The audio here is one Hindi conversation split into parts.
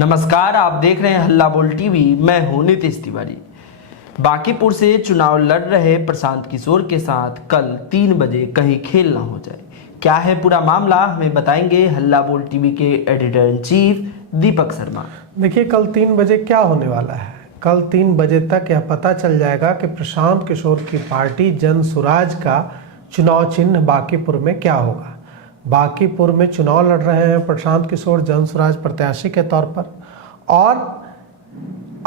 नमस्कार, आप देख रहे हैं हल्ला बोल टीवी। मैं हूं नीतीश तिवारी। बांकीपुर से चुनाव लड़ रहे प्रशांत किशोर के साथ कल 3 बजे कहीं खेल ना हो जाए। क्या है पूरा मामला, हमें बताएंगे हल्ला बोल टीवी के editor in chief Deepak Sharma. देखिए, कल 3 बजे क्या होने वाला है। कल 3 बजे तक यह पता चल जाएगा कि प्रशांत किशोर की पार्टी जन सुराज का चुनाव चिन्ह बांकीपुर में क्या होगा। बांकीपुर में चुनाव लड़ रहे हैं प्रशांत किशोर जन सुराज प्रत्याशी के तौर पर, और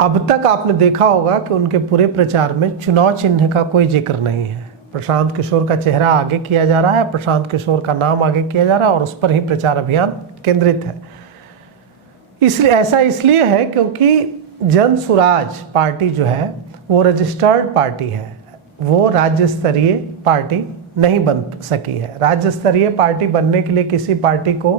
अब तक आपने देखा होगा कि उनके पूरे प्रचार में चुनाव चिन्ह का कोई जिक्र नहीं है। प्रशांत किशोर का चेहरा आगे किया जा रहा है, प्रशांत किशोर का नाम आगे किया जा रहा है और उस पर ही प्रचार अभियान केंद्रित है। इसलिए ऐसा इसलिए है क्योंकि जन सुराज पार्टी जो है वो रजिस्टर्ड पार्टी है, वो राज्य स्तरीय पार्टी नहीं बन सकी है। राज्य स्तरीय पार्टी बनने के लिए किसी पार्टी को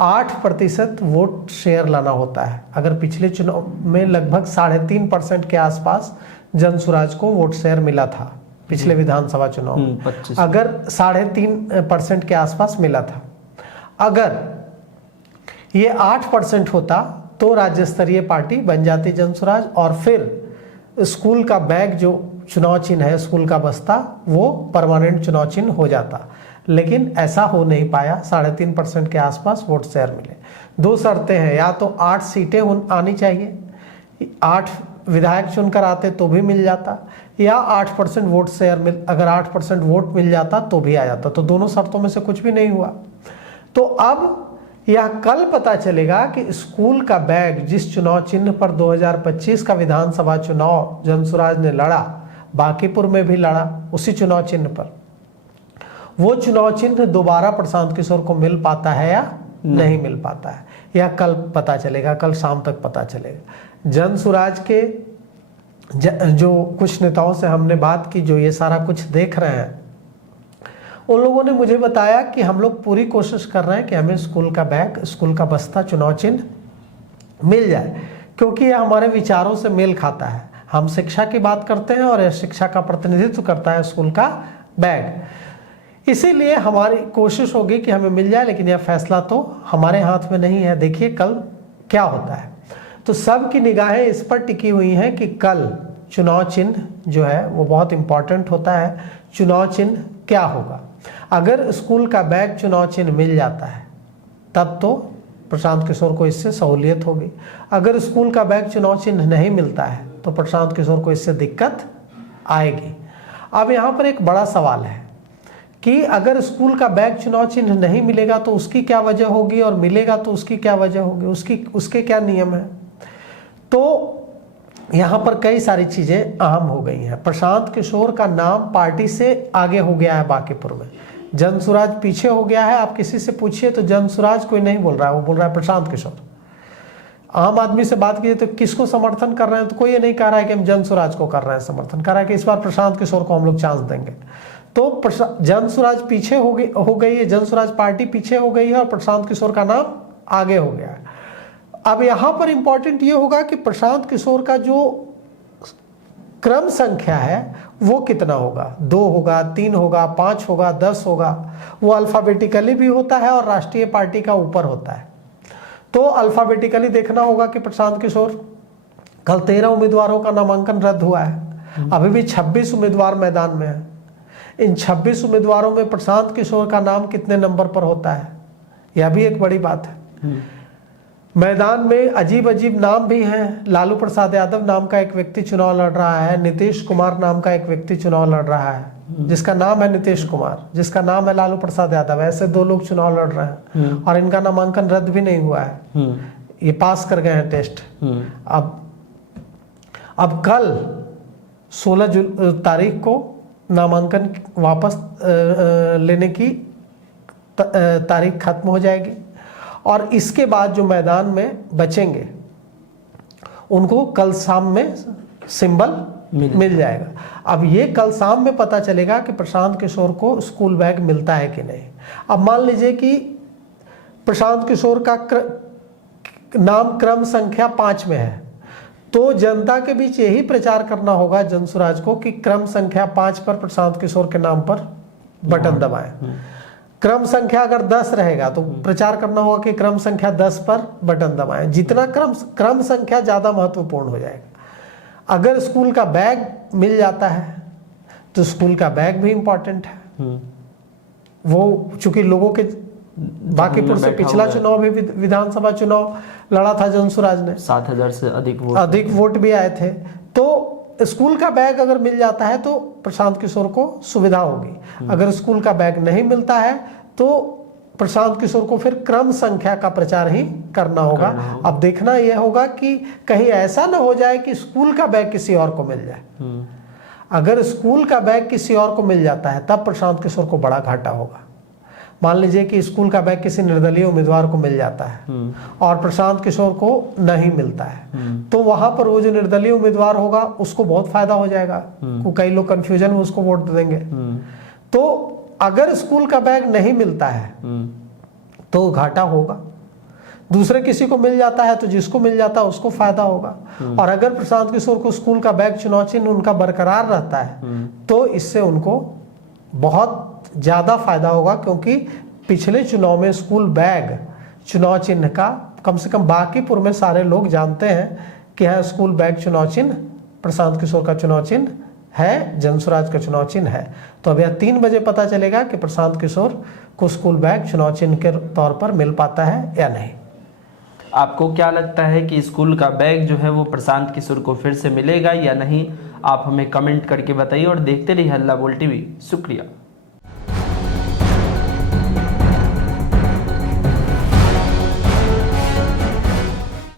8% वोट शेयर लाना होता है। अगर पिछले चुनाव में लगभग 3.5% के आसपास जन सुराज को वोट शेयर मिला था, पिछले विधानसभा चुनाव में अगर 3.5% के आसपास मिला था। अगर ये 8% होता तो राज्य स्तरीय पार्टी बन जाती जन सुराज, और फिर स्कूल का बैग जो चुनाव चिन्ह है, स्कूल का बस्ता, वो परमानेंट चुनाव चिन्ह हो जाता। लेकिन ऐसा हो नहीं पाया। 3.5% के आसपास वोट शेयर मिले। 2 शर्तें हैं, या तो 8 सीटें आनी चाहिए, 8 विधायक चुनकर आते तो भी मिल जाता, या 8% वोट शेयर अगर 8% वोट मिल जाता तो भी आ जाता। तो दोनों शर्तों में से कुछ भी नहीं हुआ। तो अब यह कल पता चलेगा कि स्कूल का बैग जिस चुनाव चिन्ह पर 2025 का विधानसभा चुनाव जन सुराज ने लड़ा, बांकीपुर में भी लड़ा उसी चुनाव चिन्ह पर, वो चुनाव चिन्ह दोबारा प्रशांत किशोर को मिल पाता है या नहीं मिल पाता है, यह कल पता चलेगा। कल शाम तक पता चलेगा। जन सुराज के जो कुछ नेताओं से हमने बात की, जो ये सारा कुछ देख रहे हैं, उन लोगों ने मुझे बताया कि हम लोग पूरी कोशिश कर रहे हैं कि हमें स्कूल का बैग, स्कूल का बस्ता, चुनाव चिन्ह मिल जाए, क्योंकि यह हमारे विचारों से मेल खाता है। हम शिक्षा की बात करते हैं और यह शिक्षा का प्रतिनिधित्व करता है स्कूल का बैग। इसीलिए हमारी कोशिश होगी कि हमें मिल जाए, लेकिन यह फैसला तो हमारे हाथ में नहीं है। देखिए कल क्या होता है। तो सबकी निगाहें इस पर टिकी हुई हैं कि कल चुनाव चिन्ह जो है वो बहुत इंपॉर्टेंट होता है। चुनाव चिन्ह क्या होगा। अगर स्कूल का बैग चुनाव चिन्ह मिल जाता है तब तो प्रशांत किशोर को इससे सहूलियत होगी। अगर स्कूल का बैग चुनाव चिन्ह नहीं मिलता है तो प्रशांत किशोर को इससे दिक्कत आएगी। अब यहाँ पर एक बड़ा सवाल है कि अगर स्कूल का बैग चुनाव चिन्ह नहीं मिलेगा तो उसकी क्या वजह होगी, और मिलेगा तो उसकी क्या वजह होगी, उसके क्या नियम हैं। तो यहाँ पर कई सारी चीज़ें अहम हो गई हैं। प्रशांत किशोर का नाम पार्टी से आगे हो गया है बांकीपुर में, जन सुराज पीछे हो गया है। आप किसी से पूछिए तो जन सुराज कोई नहीं बोल रहा है, वो बोल रहा है प्रशांत किशोर। आम आदमी से बात कीजिए तो किसको समर्थन कर रहे हैं, तो कोई ये नहीं कह रहा है कि हम जन सुराज को कर रहे हैं समर्थन, कर रहा है कि इस बार प्रशांत किशोर को हम लोग चांस देंगे। तो जन सुराज पीछे हो गई है, जन सुराज पार्टी पीछे हो गई है और प्रशांत किशोर का नाम आगे हो गया है। अब यहाँ पर इंपॉर्टेंट ये होगा कि प्रशांत किशोर का जो क्रम संख्या है वो कितना होगा, 2 होगा, 3 होगा, 5 होगा, 10 होगा। वो अल्फाबेटिकली भी होता है और राष्ट्रीय पार्टी का ऊपर होता है। तो अल्फाबेटिकली देखना होगा कि प्रशांत किशोर, कल 13 उम्मीदवारों का नामांकन रद्द हुआ है, अभी भी 26 उम्मीदवार मैदान में है। इन 26 उम्मीदवारों में प्रशांत किशोर का नाम कितने नंबर पर होता है, यह भी एक बड़ी बात है। मैदान में अजीब अजीब नाम भी हैं। लालू प्रसाद यादव नाम का एक व्यक्ति चुनाव लड़ रहा है, नीतीश कुमार नाम का एक व्यक्ति चुनाव लड़ रहा है, जिसका नाम है नीतीश कुमार, जिसका नाम है लालू प्रसाद यादव। ऐसे 2 लोग चुनाव लड़ रहे हैं और इनका नामांकन रद्द भी नहीं हुआ है, ये पास कर गए हैं टेस्ट। अब कल 16 तारीख को नामांकन वापस लेने की तारीख खत्म हो जाएगी, और इसके बाद जो मैदान में बचेंगे उनको कल शाम में सिंबल मिल जाएगा। अब ये कल शाम में पता चलेगा कि प्रशांत किशोर को स्कूल बैग मिलता है कि नहीं। अब मान लीजिए कि प्रशांत किशोर का नाम क्रम संख्या 5 में है, तो जनता के बीच यही प्रचार करना होगा जन सुराज को कि क्रम संख्या 5 पर प्रशांत किशोर के नाम पर बटन दबाएं। क्रम संख्या अगर 10 रहेगा तो प्रचार करना होगा कि क्रम संख्या 10 पर बटन दबाएं। जितना क्रम संख्या ज़्यादा महत्वपूर्ण हो जाएगा। अगर स्कूल का बैग मिल जाता है तो स्कूल का बैग भी इम्पोर्टेंट है। वो चूंकि लोगों के बांकीपुर से पिछला चुनाव भी विधानसभा चुनाव लड़ा था जनसुराज ने, 7,000 से अधिक वोट भी आए थे। तो स्कूल का बैग अगर मिल जाता है तो प्रशांत किशोर को सुविधा होगी। अगर स्कूल का बैग नहीं मिलता है तो प्रशांत किशोर को फिर क्रम संख्या का प्रचार ही करना होगा। अब देखना यह होगा कि कहीं ऐसा ना हो जाए कि स्कूल का बैग किसी और को मिल जाए। अगर स्कूल का बैग किसी और को मिल जाता है तब प्रशांत किशोर को बड़ा घाटा होगा। मान लीजिए कि स्कूल का बैग किसी निर्दलीय उम्मीदवार को मिल जाता है और प्रशांत किशोर को नहीं मिलता है, तो वहां पर वो जो निर्दलीय उम्मीदवार होगा उसको बहुत फायदा हो जाएगा। कई लोग कंफ्यूजन में उसको वोट देंगे। तो अगर स्कूल का बैग नहीं मिलता है तो घाटा होगा। दूसरे किसी को मिल जाता है तो जिसको मिल जाता है उसको फायदा होगा। और अगर प्रशांत किशोर को स्कूल का बैग चुनाव चिन्ह उनका बरकरार रहता है तो इससे उनको बहुत ज्यादा फायदा होगा, क्योंकि पिछले चुनाव में स्कूल बैग चुनाव चिन्ह का कम से कम बांकीपुर में सारे लोग जानते हैं कि हाँ, स्कूल बैग चुनाव चिन्ह प्रशांत किशोर का चुनाव चिन्ह है, जनसुराज का चुनाव चिन्ह है। तो अब यह 3 बजे पता चलेगा कि प्रशांत किशोर को स्कूल बैग चुनाव चिन्ह के तौर पर मिल पाता है या नहीं। आपको क्या लगता है कि स्कूल का बैग जो है वो प्रशांत किशोर को फिर से मिलेगा या नहीं? आप हमें कमेंट करके बताइए और देखते रहिए हल्ला बोल टीवी। शुक्रिया।